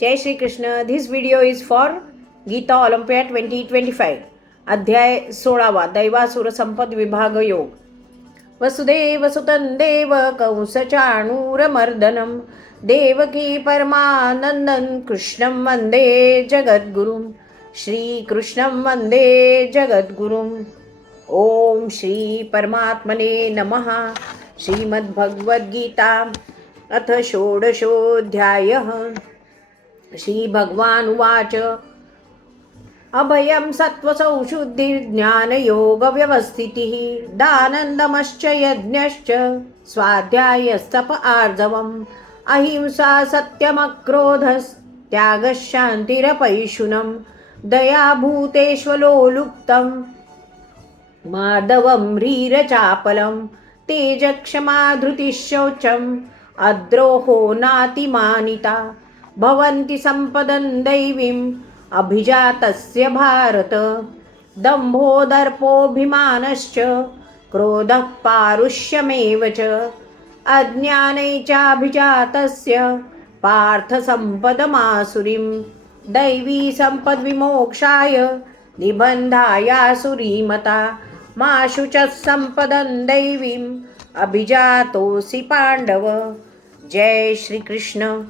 Jai Shri Krishna. This video is for Gita olympiad 2025. अध्याय 16वा, दैवासुर संपद विभाग योग. वसुदेव सुतं देव कंसचाणूरमर्दनं देवकी परमानन्दं कृष्णं वन्दे जगद्गुरुं. श्रीकृष्णं वन्दे जगद्गुरुं. ओम श्री परमात्मने नमः. श्रीमद्भगवद्गीता अथ षोडशोऽध्यायः. श्रीभगवानुवाच अभयं सत्त्वसंशुद्धिर्ज्ञानयोगव्यवस्थितिः दानन्दमश्च यज्ञश्च स्वाध्यायस्तप आर्जवम् अहिंसा सत्यमक्रोधस्त्यागः शान्तिरपैशुनं दया भूतेष्वलोलुप्तं माधवं ह्रीरचापलं तेजक्षमा धृतिः शौचम् अद्रोहो नातिमानिता भवन्ति सम्पदं दैवीम् अभिजातस्य भारत. दम्भो दर्पोऽभिमानश्च क्रोधः पारुष्यमेव च अज्ञाने चाभिजातस्य पार्थ सम्पदमासुरीं. दैवी सम्पद्विमोक्षाय निबन्धायासुरीमता मा शुचः सम्पदं दैवीम् अभिजातोऽसि पाण्डव. जय श्री कृष्ण.